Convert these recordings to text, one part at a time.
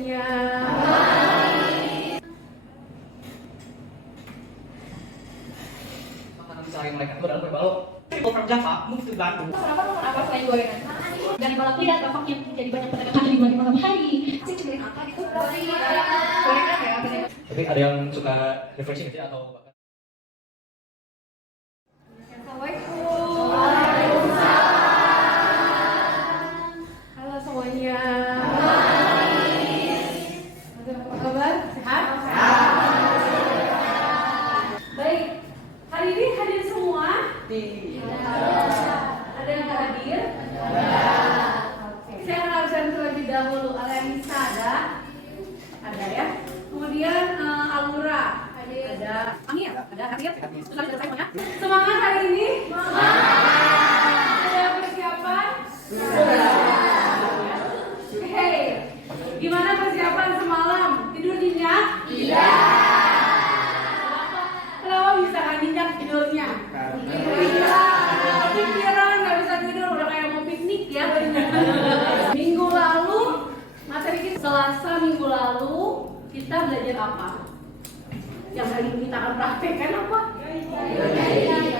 semuanya. Makanan disayang mereka itu adalah kue balok. People from Java move to Bandung. Apa selain gorengan? Dari balap liar tampaknya menjadi banyak pedagang kaki di malam hari. Saya cemirin apa gitu? Gorengan ya, bener. Tapi ada yang suka refreshing gitu ya, atau bahkan Assalamualaikum. Halo semuanya. Apa kabar? Sehat? Baik. Hari ini hadir semua? Ada yang nggak hadir? Oke. Saya akan absen terlebih dahulu. Alanisa ada? Ada ya. Kemudian Alura ada. Anggi ya? Ada. Hadir? Sudah selesai semuanya? Semangat hari ini? Ada persiapan? Oke. Gimana persiapan semalam? Tidur nyenyak? Iya. Kenapa bisa nggak nyenyak tidurnya? Pikiran nggak bisa tidur, udah kayak mau piknik ya. Minggu lalu materi kita Selasa minggu lalu kita belajar apa? Yang hari ini kita akan praktekkan apa?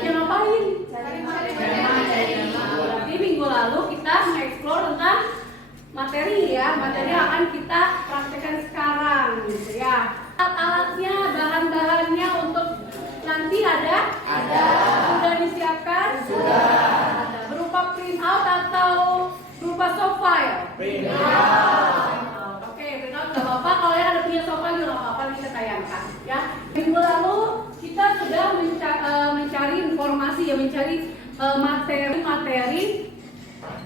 Yang ngapain? Berarti minggu lalu kita mengeksplor tentang materi ya, materi yang akan kita praktekkan sekarang gitu ya. Alat-alatnya, bahan-bahannya untuk nanti ada? Sudah disiapkan? Sudah. Ada. Berupa print out atau berupa soft file? Print out. Oke, print out nggak apa-apa. Kalau yang ada punya soft file juga nggak apa-apa, bisa tayangkan ya. Minggu lalu kita sudah mencari informasi ya, mencari materi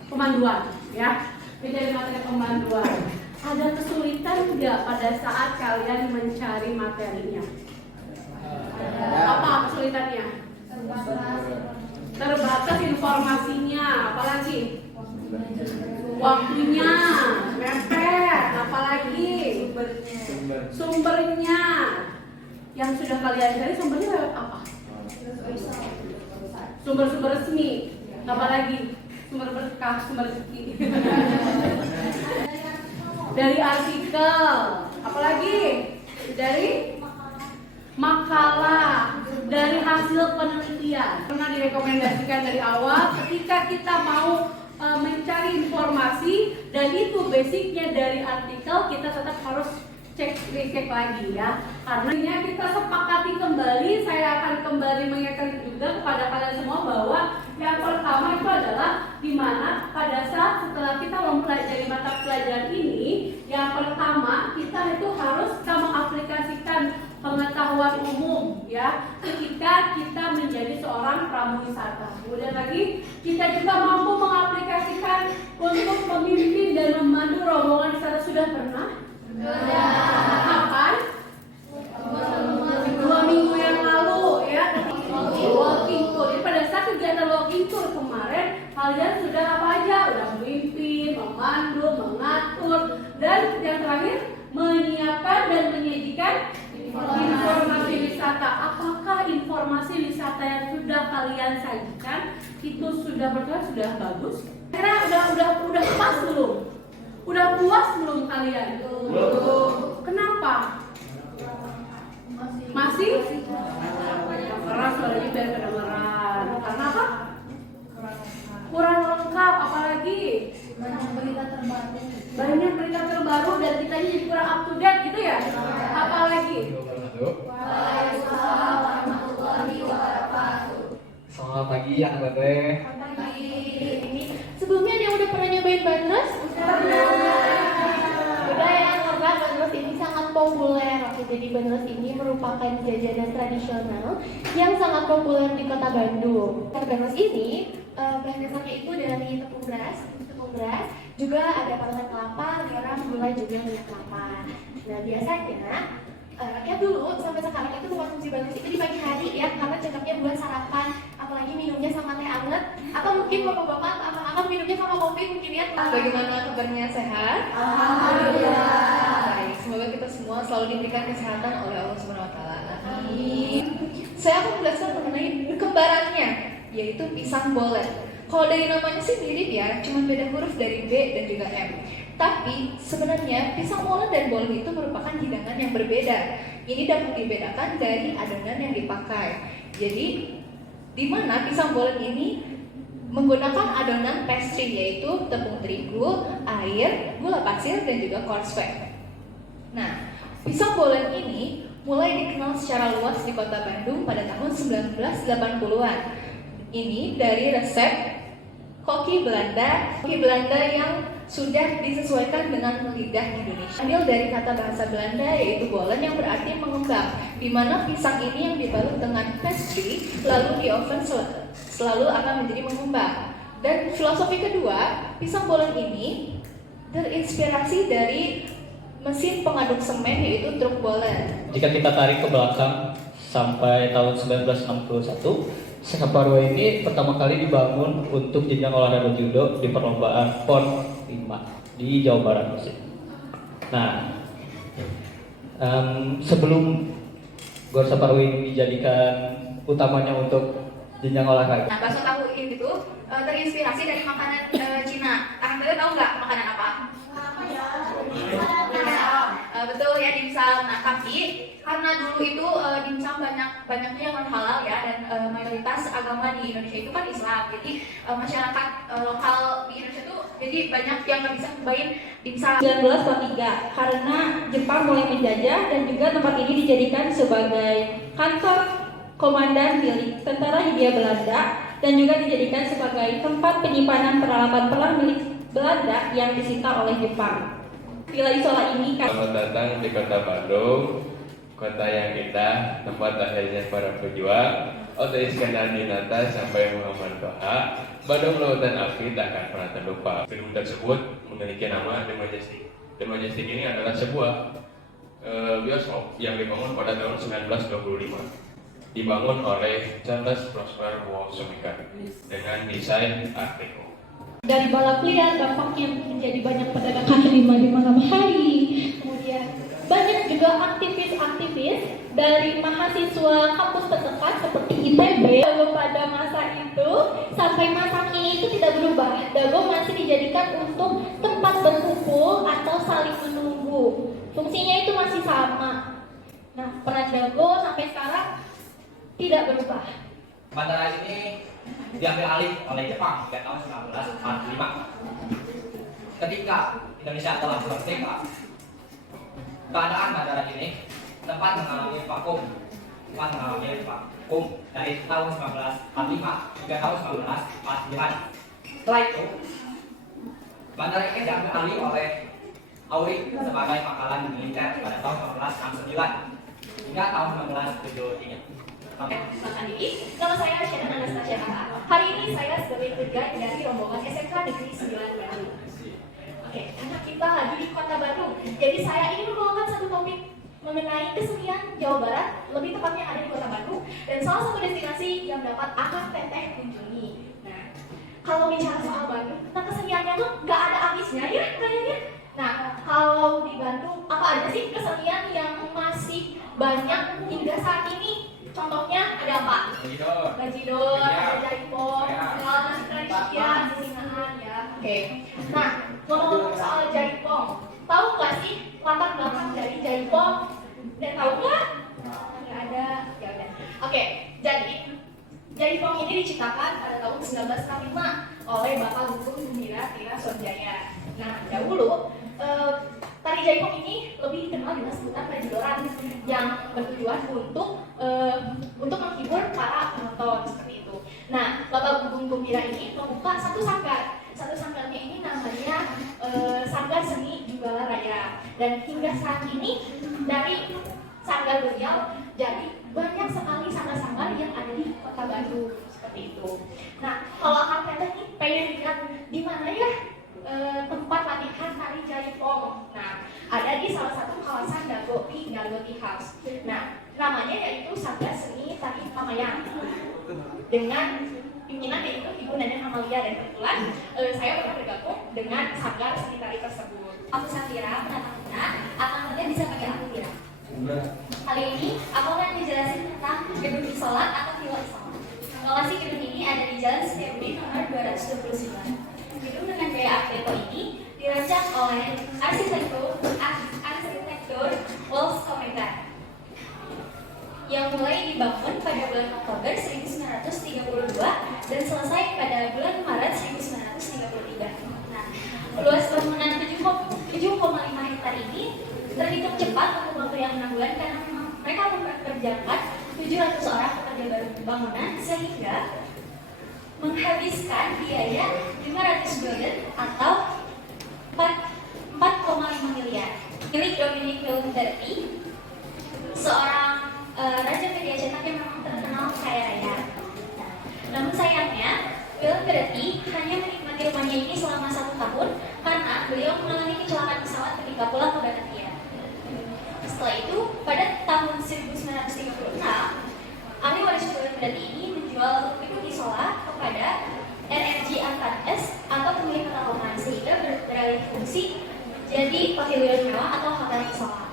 pemanduan ya. Mencari materi pemanduan. Ada kesulitan nggak pada saat kalian mencari materinya? Apa kesulitannya? Terbatas informasinya, apalagi? Waktunya, mepet, apalagi? Sumbernya. Yang sudah kalian cari sumbernya lewat apa? Sumber-sumber resmi, apalagi? Sumber berkah, sumber rezeki. Dari artikel, apalagi? Dari makalah, dari hasil penelitian. Pernah direkomendasikan dari awal ketika kita mau mencari informasi, dan itu basicnya dari artikel, kita tetap harus cek lagi ya. Karena kita sepakati kembali, saya akan kembali mengingatkan juga kepada kalian semua bahwa yang pertama itu adalah dimana pada saat setelah kita mempelajari mata pelajaran ini, yang pertama kita itu harus mengaplikasikan pengetahuan umum ya ketika kita menjadi seorang pramuwisata. Kemudian lagi kita juga mampu mengaplikasikan untuk memimpin dan memandu rombongan wisata. Sudah pernah? Kapan? 2 minggu yang lalu ya. Walking tour. Jadi pada saat kegiatan walking tour kemarin, kalian sudah apa aja? Udah memimpin, memandu, mengatur, dan yang terakhir menyiapkan dan menyajikan informasi wisata. Apakah informasi wisata yang sudah kalian sajikan itu sudah berkelas, sudah bagus? Kira udah pas belum? Udah puas belum kalian? Kenapa? Masih? Keras suaranya biar kedengeran. Karena apa? Kurang lengkap, apalagi? Banyak berita terbaru dan kita jadi kurang up to date gitu ya? Apalagi? Waalaikumsalam warahmatullahi wabarakatuh. selamat pagi anak teteh. Sebelumnya ada yang udah pernah nyobain Bandros? Udah ya, karena Bandros ini sangat populer. Jadi Bandros ini merupakan jajanan tradisional yang sangat populer di kota Bandung. Bandros ini bahan dasarnya itu dari tepung beras, juga ada parutan kelapa, garam, gula, juga minyak kelapa. Nah biasanya rakyat dulu sampai sekarang itu mengkonsumsi Bandros itu di pagi hari ya, karena cocoknya buat sarapan, apalagi minumnya sama teh anget, atau mungkin bapak-bapak atau anak-anak minumnya sama kopi mungkin ya. Bagaimana kabarnya, sehat? Alhamdulillah. Baik, semoga kita semua selalu diberikan kesehatan oleh Allah Subhanahu wa taala. Amin. Saya akan menjelaskan mengenai kembarannya, yaitu pisang bolet. Kalau dari namanya sih mirip ya, cuma beda huruf dari B dan juga M. Tapi sebenarnya pisang molen dan bolen itu merupakan hidangan yang berbeda. Ini dapat dibedakan dari adonan yang dipakai. Jadi di mana pisang bolen ini menggunakan adonan pastry, yaitu tepung terigu, air, gula pasir, dan juga cornstarch. Nah, pisang bolen ini mulai dikenal secara luas di kota Bandung pada tahun 1980-an. Ini dari resep koki Belanda yang sudah disesuaikan dengan lidah Indonesia. Ambil dari kata bahasa Belanda yaitu bolen yang berarti mengembang, di mana pisang ini yang dibalut dengan pastry lalu di oven selalu akan menjadi mengembang. Dan filosofi kedua, pisang bolen ini terinspirasi dari mesin pengaduk semen yaitu truk bolen. Jika kita tarik ke belakang sampai tahun 1961, Saparua ini pertama kali dibangun untuk jenjang olahraga judo di perlombaan PON 5 di Jawa Barat. Nah, sebelum Gor Saparua ini dijadikan utamanya untuk jenjang olahraga. Nah, bakso tahu itu terinspirasi dari makanan Cina. Kalian tahu nggak makanan apa? Betul ya, dimsum. Nah, tapi karena dulu itu dimsum banyaknya yang non halal ya, dan mayoritas agama di Indonesia itu kan Islam. Jadi masyarakat lokal di Indonesia itu jadi banyak yang nggak bisa cobain dimsum. 1943 karena Jepang mulai menjajah dan juga tempat ini dijadikan sebagai kantor komandan milik tentara Hindia Belanda dan juga dijadikan sebagai tempat penyimpanan peralatan perang milik Belanda yang disita oleh Jepang. Villa Isola ini Selamat datang di kota Bandung, kota yang indah, tempat lahirnya para pejuang. Oto Iskandar Dinata sampai Muhammad Toha, Bandung Lautan Api tak akan pernah terlupa. Gedung tersebut memiliki nama The Majestic. The Majestic ini adalah sebuah bioskop yang dibangun pada tahun 1925. Dibangun oleh Charles Prosper Woolsemaker dengan desain Art Deco. dari balap liar dampaknya menjadi banyak pedagang kaki lima di malam hari. Kemudian banyak juga aktivis-aktivis dari mahasiswa kampus terdekat seperti ITB. Lalu pada masa itu sampai masa kini itu tidak berubah. Dago masih dijadikan untuk tempat berkumpul atau saling menunggu. Fungsinya itu masih sama. Nah, peran Dago sampai sekarang tidak berubah. Bandara ini diambil alih oleh Jepang pada tahun 1945. Ketika Indonesia telah merdeka, keadaan bandara ini sempat mengalami vakum dari tahun 1945 hingga tahun 1949. Setelah itu, bandara ini diambil alih oleh Auri sebagai pangkalan militer pada tahun 1969 hingga tahun 1973. Makan diri. Nama saya Shannon Anastasia Kakak. Hari ini saya sebagai tour guide dari rombongan SMK Negeri 9 Bandung. Oke, karena kita lagi di kota Bandung, jadi saya ingin membawakan satu topik mengenai kesenian Jawa Barat, lebih tepatnya ada di kota Bandung, dan salah satu destinasi yang dapat Akang Teteh kunjungi. Nah, kalau bicara soal Bandung, nah keseniannya tuh nggak ada habisnya ya kayaknya. Nah, kalau di Bandung, apa aja sih kesenian yang masih banyak hingga saat ini? Contohnya ada apa? Gajidor, ada jaipong, nasi tradisional, singahan ya. Oke. Nah, ngomong-ngomong soal jaipong, tahu nggak sih latar belakang dari jaipong? Dan tahu nggak? Nggak ada. Ya udah. Oke. Jadi jaipong ini diciptakan pada tahun 1965 oleh Bapak Hukum Gembira Tira Sonjaya. Nah, dahulu tari jaipong ini lebih dikenal dengan sebutan penjudoran yang bertujuan untuk menghibur para penonton seperti itu. Nah, Bapak Hukum Gembira ini membuka satu sanggar. Satu sanggarnya ini namanya Sanggar Seni Jugala Raya. Dan hingga saat ini dari sanggar beliau jadi banyak sekali sanggar-sanggar yang ada di kota Bandung seperti itu. Nah, kalau Kang Teteh ini pengen lihat di mana ya tempat latihan tari jaipong. Nah, ada di salah satu kawasan Dagoti House. Nah, namanya yaitu Sanggar Seni Tari Pamayang. Dengan pimpinan yaitu Ibu Nenek Amalia, dan kebetulan saya pernah bergabung dengan Sanggar Seni Tari tersebut. Aku Safira, pendatang akan nanti bisa pakai aku Fira. Kali ini aku akan dijelasin tentang gedung isolat atau villa isolat. Lokasi gedung ini ada di Jalan Setiabudi nomor 229. Gedung dengan gaya Art Deco ini dirancang oleh oleh arsitektur Wolf Kometer yang mulai dibangun pada bulan Oktober 1932 dan selesai pada bulan Maret 1933. Nah, luas bangunan 7,5 hektar ini terhitung cepat untuk waktu yang 6 bulan karena memang mereka memperkerjakan 700 orang pekerja bangunan sehingga menghabiskan biaya 500 billion atau 4,5 miliar. Milik Dominic Wilderty, seorang raja media cetak yang memang terkenal kaya raya. Namun sayangnya, Wilderty hanya menikmati rumahnya ini selama 1 tahun karena beliau mengalami kecelakaan pesawat ketika pulang ke Batavia. Setelah itu, pada tahun 1936, ahli waris Wilderty ini menjual gedung Isola kepada RRG Antares atau pemilik pertahuan sehingga beralih fungsi menjadi pavilion mewah atau hotel Isola.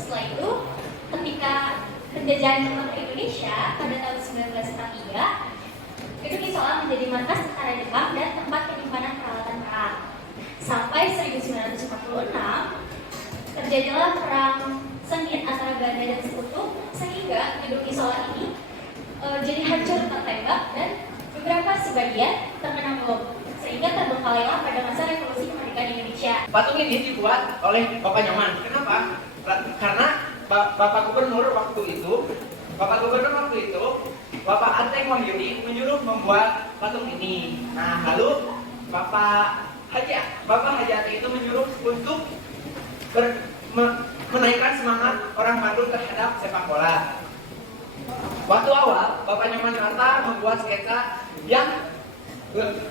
Setelah itu, ketika penjajahan Jepang ke Indonesia pada tahun 1943, gedung Isola menjadi markas tentara Jepang dan tempat penyimpanan peralatan perang. Sampai 1946, terjadilah perang sengit antara Belanda dan Sekutu sehingga gedung Isola ini jadi hancur tertembak dan beberapa sebagian terkena bom sehingga terbengkalailah pada masa revolusi kemerdekaan Indonesia. Patung ini dibuat oleh Bapak Nyoman. Kenapa? Karena Bapak Gubernur waktu itu, Bapak Ateng Wahyudi menyuruh membuat patung ini. Nah, lalu Bapak Haji Ateng itu menyuruh untuk menaikkan semangat orang Bandung terhadap sepak bola. Waktu awal, Bapak Nyoman Harta membuat sketsa yang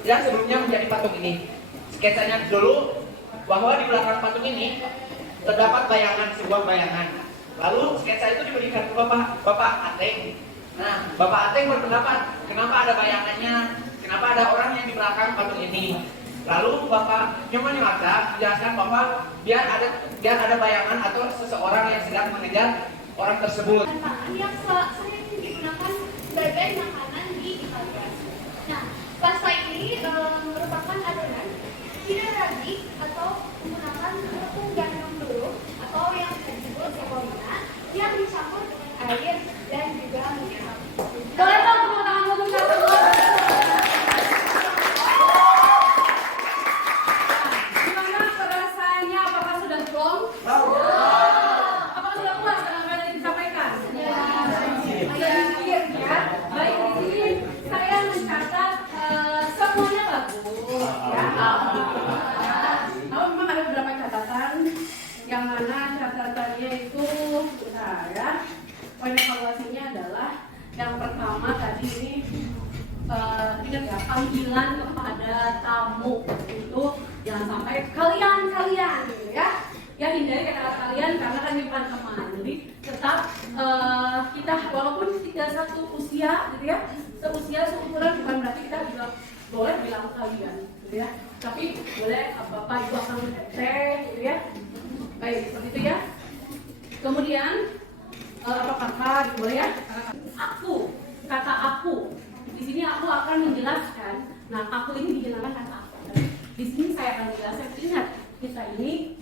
sebelumnya menjadi patung ini. Sketsanya dulu bahwa di belakang patung ini terdapat sebuah bayangan. Lalu sketsa itu diberikan ke Bapak Ateng. Nah, Bapak Ateng berpendapat, kenapa ada bayangannya, kenapa ada orang yang di belakang patung ini. Lalu Bapak Nyoman Harta menjelaskan bahwa biar ada bayangan atau seseorang yang sedang mengejar orang tersebut. Pangan yang sering digunakan sebagai makanan di Italia. Nah, pasta ini merupakan adonan tidak ragi atau menggunakan tepung gandum dulu atau yang disebut semolina yang dicampur dengan air dan juga minyak. Boleh dong tepuk tangan untuk satu. Gimana perasaannya? Apakah sudah plong? Apakah sudah puas dengan apa yang disampaikan? Ya. Baik, di sini saya mencatat semuanya bagus. Ya. Namun memang ada beberapa catatan yang mana catatannya itu ya. Poin evaluasinya adalah yang pertama tadi ini ingat ya, panggilan kepada tamu itu jangan sampai kalian gitu ya. Ya hindari kata-kata kalian karena kan bukan teman. Jadi tetap kita walaupun tidak satu usia gitu ya, seusia seumuran bukan berarti kita juga boleh bilang kalian gitu ya. Tapi boleh bapak ibu akan teh gitu ya. Baik, seperti itu ya. Kemudian apa kata boleh ya? Kata aku. Di sini aku akan menjelaskan. Nah, aku ini dijelaskan kata aku. Di sini saya akan menjelaskan. Ingat, kita ini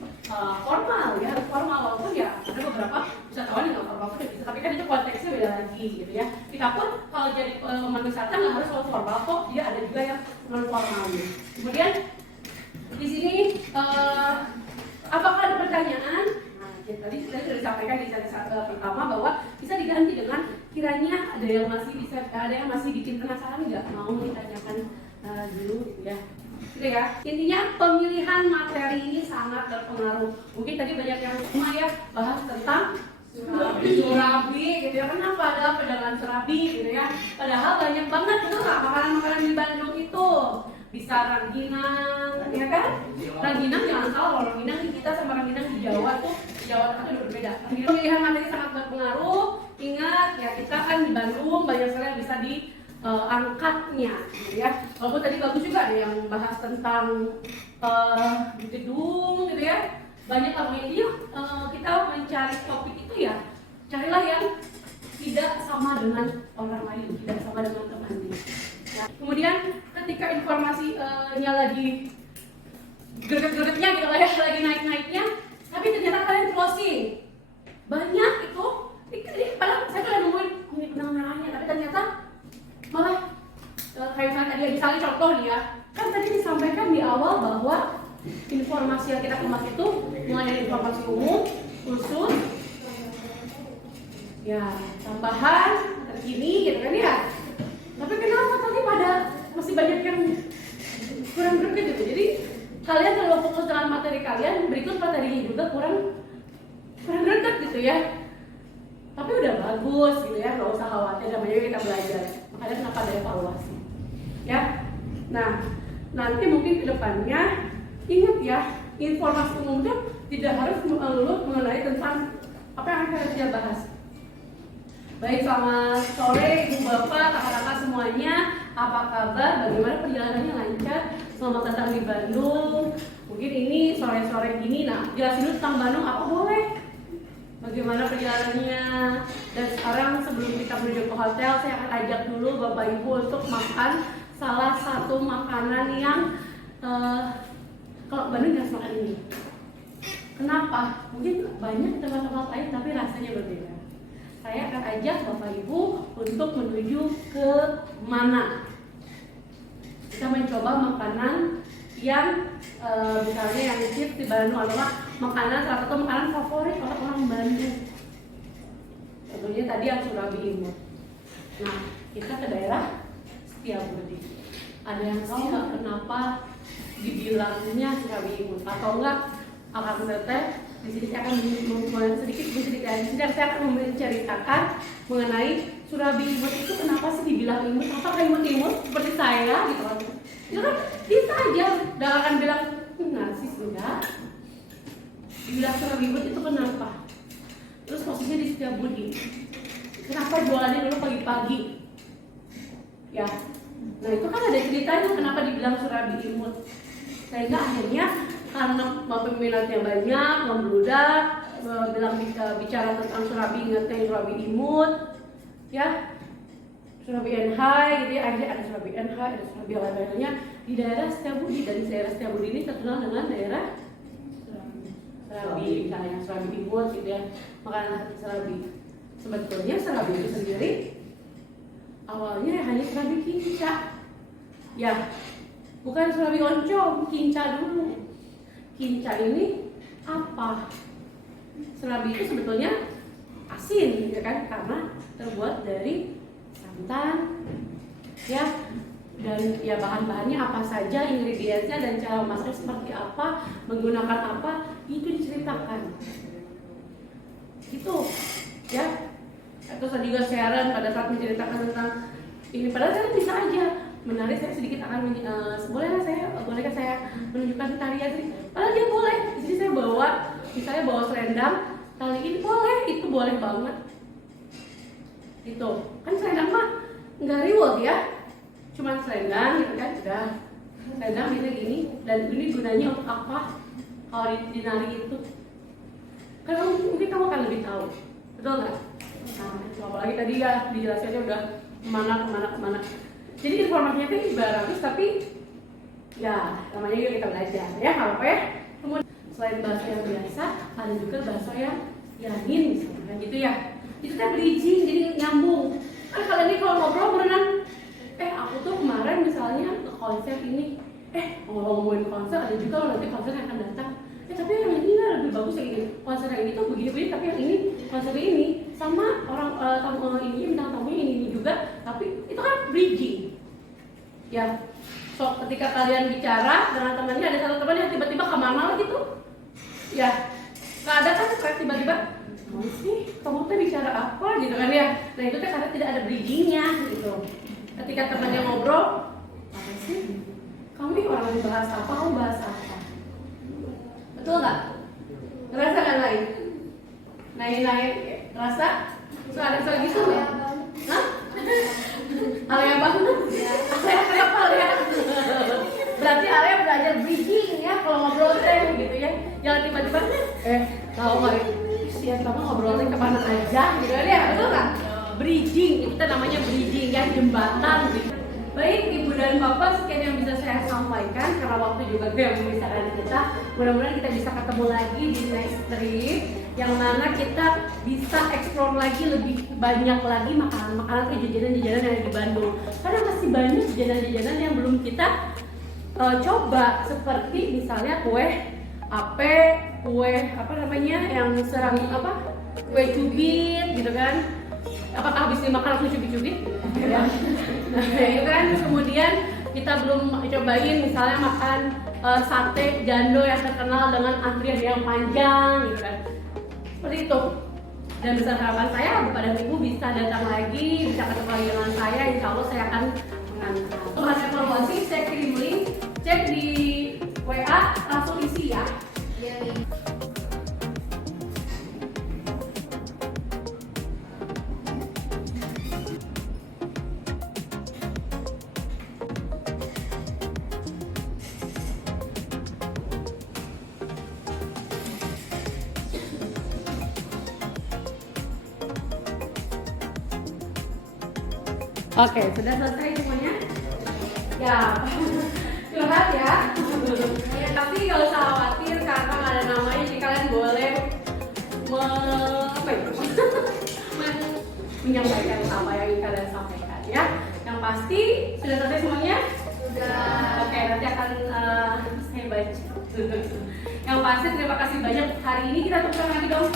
formal ya, harus formal walaupun ya ada beberapa wisatawan yang nggak formal pun bisa. Tapi kan itu konteksnya beda lagi gitu ya. Kita pun kalau jadi pemandu wisata nggak harus selalu formal kok. Dia ada juga yang non formal. Kemudian di sini apakah ada pertanyaan? Ya, tadi sudah disampaikan di slide pertama bahwa bisa diganti dengan kiranya ada yang masih bikin penasaran nggak mau ditanyakan dulu gitu ya. Gitu ya. Intinya pemilihan materi ini sangat berpengaruh. Mungkin tadi banyak yang cuma ya bahas tentang surabi gitu ya. Kenapa ada pedagang surabi gitu ya. Padahal banyak banget tuh makanan-makanan di Bandung itu. Bisa rangginang, ya kan? Rangginang jangan salah, kalau rangginang di kita sama rangginang di Jawa tuh, di Jawa Tengah itu berbeda. Pemilihan materi sangat berpengaruh. Ingat ya, kita kan di Bandung banyak sekali yang bisa diangkatnya, gitu ya. Walaupun tadi bagus juga ada yang bahas tentang di gedung, gitu ya. Banyak orang yuk kita mencari topik itu ya, carilah yang tidak sama dengan orang lain, tidak sama dengan teman. Nah, kemudian ketika informasinya lagi greget-gregetnya gitu lah ya, lagi naik-naiknya, tapi ternyata kalian closing banyak itu. Padahal saya tuh udah nungguin ini benang-benangnya, tapi ternyata malah kayak misalnya contoh nih ya, kan tadi disampaikan di awal bahwa informasi yang kita kemas itu mulai dari informasi umum, khusus, ya tambahan, terkini gitu kan ya. Tapi kenapa tadi masih banyak yang kurang greget gitu. Jadi kalian kalau fokus dengan materi kalian, berikut materinya juga kurang greget gitu ya. Tapi udah bagus gitu ya, nggak usah khawatir, namanya kita belajar. Makanya kenapa ada evaluasi ya. Nah nanti mungkin kedepannya ingat ya, informasi umum itu tidak harus melulu mengenai tentang apa yang akan kita bahas. Baik, selamat sore ibu bapak, kakak-kakak semuanya, apa kabar, bagaimana perjalanannya lancar, selamat datang di Bandung. Mungkin ini sore-sore gini, nah jelasin dulu tentang Bandung apa boleh, bagaimana perjalanannya. Dan sekarang sebelum kita menuju ke hotel, saya akan ajak dulu bapak ibu untuk makan salah satu makanan yang kalau Bandung harus makan ini. Kenapa? Mungkin banyak tempat-tempat lain tapi rasanya berbeda. Saya akan ajak bapak ibu untuk menuju ke mana. Kita mencoba makanan yang misalnya yang hits di Bandung, adalah makanan salah satu makanan favorit orang-orang Bandung. Tentunya tadi yang Surabi Imut. Nah, kita ke daerah Setiabudi. Ada yang tahu nggak kenapa dibilangnya Surabi Imut? Atau enggak? Akan teteh di sini saya akan sedikit menceritakan mengenai Surabi Imut itu kenapa sih dibilang imut? Apakah imut-imut seperti saya gitu kan? Ya kan bisa aja, dan akan bilang narsis enggak. Dibilang Surabi Imut itu kenapa? Terus posisinya di Setiabudi. Kenapa jualannya dulu pagi-pagi? Ya, nah itu kan ada ceritanya kenapa dibilang Surabi Imut. Sehingga akhirnya karena peminatnya banyak, membludak, bicara tentang Surabi, ingatnya Surabi Imut, ya, Surabi Enhai, gitu ya. Akhirnya ada Surabi Enhai, ada Surabi lainnya di daerah Setiabudi. Dan di daerah Setiabudi ini terkenal dengan daerah Surabi, misalnya Surabi Imut, gitu ya, makanan Surabi. Sebetulnya Surabi itu sendiri awalnya hanya Surabi Kinca, ya, bukan Surabi oncom, Kinca dulu. Kinca ini apa? Surabi itu sebetulnya asin, ya kan? Karena terbuat dari santan, ya, dan ya bahan-bahannya apa saja, ingredientsnya dan cara masaknya seperti apa, menggunakan apa, itu diceritakan. Gitu, ya. Terus ada juga Sharon pada saat menceritakan tentang ini. Padahal saya bisa aja menarik, saya sedikit akan bolehkah saya menunjukkan tarian sih? Padahal dia boleh. Jadi saya misalnya bawa selendang, tali ini boleh, itu boleh banget. Itu kan selendang mah nggak reward ya, cuman selendang gitu kan, udah selendang bisa gini, dan ini gunanya untuk apa? Kalau dinari itu, kan mungkin kamu akan lebih tahu, betul nggak? Nah, apalagi tadi ya dijelasannya udah kemana. Jadi informasinya itu ibarat, tapi ya namanya juga kita belajar ya, nggak apa ya. Kemudian selain bahasa yang biasa, ada juga bahasa yang yakin misalnya gitu ya. Itu kan bridging, jadi nyambung. Kan kalian ini kalau ngobrol berenang, aku tuh kemarin misalnya ke konser ini, ngomongin konser, ada juga loh nanti konser yang akan datang. Tapi yang ini lebih bagus yang ini. Konser yang ini tuh begini-begini, tapi yang ini konser ini sama orang tamu ini, bintang tamunya ini juga, tapi itu kan bridging. Ya, so ketika kalian bicara dengan temannya, ada satu teman yang tiba-tiba kemana gitu, ya, nggak ada kan tiba-tiba, sih, kamu tuh bicara apa gitu kan ya? Nah itu tuh karena tidak ada bridgingnya gitu. Ketika temannya ngobrol, apa sih? Kamu ini orang yang bahas apa? Kamu bahas apa? Betul nggak? Ngerasa kan lain? Naik, rasa? So ada gitu nggak? Hah? Area banget? Area. Berarti area belajar bridging ya, kalau ngobrol teh gitu ya. Jangan tiba-tiba, tahu nggak? Siap kamu ngobrolnya kemana aja gitu ya, betul nggak? Bridging, itu namanya bridging ya, jembatan gitu. Baik ibu dan bapak, sekian yang bisa saya sampaikan karena waktu juga yang memisahkan kita. Mudah-mudahan kita bisa ketemu lagi di next trip yang mana kita bisa explore lagi lebih banyak lagi makanan-makanan atau jajanan-jajanan yang ada di Bandung. Karena masih banyak jajanan-jajanan yang belum kita coba, seperti misalnya kue ape, kue apa namanya yang serang apa, kue cubit gitu kan. Apakah habis dimakan langsung cubit-cubit? Ya. Nah, itu kan. Kemudian kita belum cobain misalnya makan sate jando yang terkenal dengan antrian yang panjang gitu kan. Seperti itu. Dan besar harapan saya Bapak dan Ibu bisa datang lagi, bisa ketemu lagi dengan saya. Insya Allah saya akan mengantar. Untuk evaluasi saya kirim link, cek di WA, langsung isi ya. Oke, sudah selesai semuanya? Ya, curhat ya. Tapi nggak usah khawatir karena nggak ada namanya, jadi kalian boleh menyampaikan apa yang ingin kalian sampaikan ya. Yang pasti sudah selesai semuanya? Sudah. Oke, nanti akan saya baca. Yang pasti terima kasih banyak. Hari ini kita tepuk lagi dong.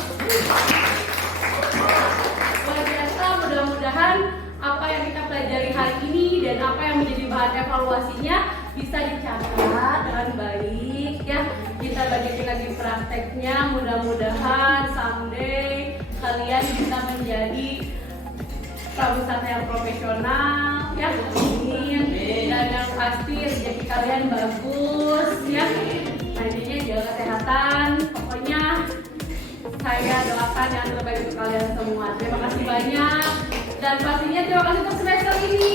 Luar biasa, mudah-mudahan apa yang kita pelajari hari ini dan apa yang menjadi bahan evaluasinya bisa dicatat dengan baik ya. Kita banyakin lagi prakteknya, mudah-mudahan someday kalian bisa menjadi prawisata yang profesional ya. Amin. Dan yang pasti rezeki kalian bagus ya. Intinya jaga kesehatan. Pokoknya saya doakan yang terbaik untuk kalian semua. Terima kasih banyak. Dan pastinya terima kasih untuk semester ini.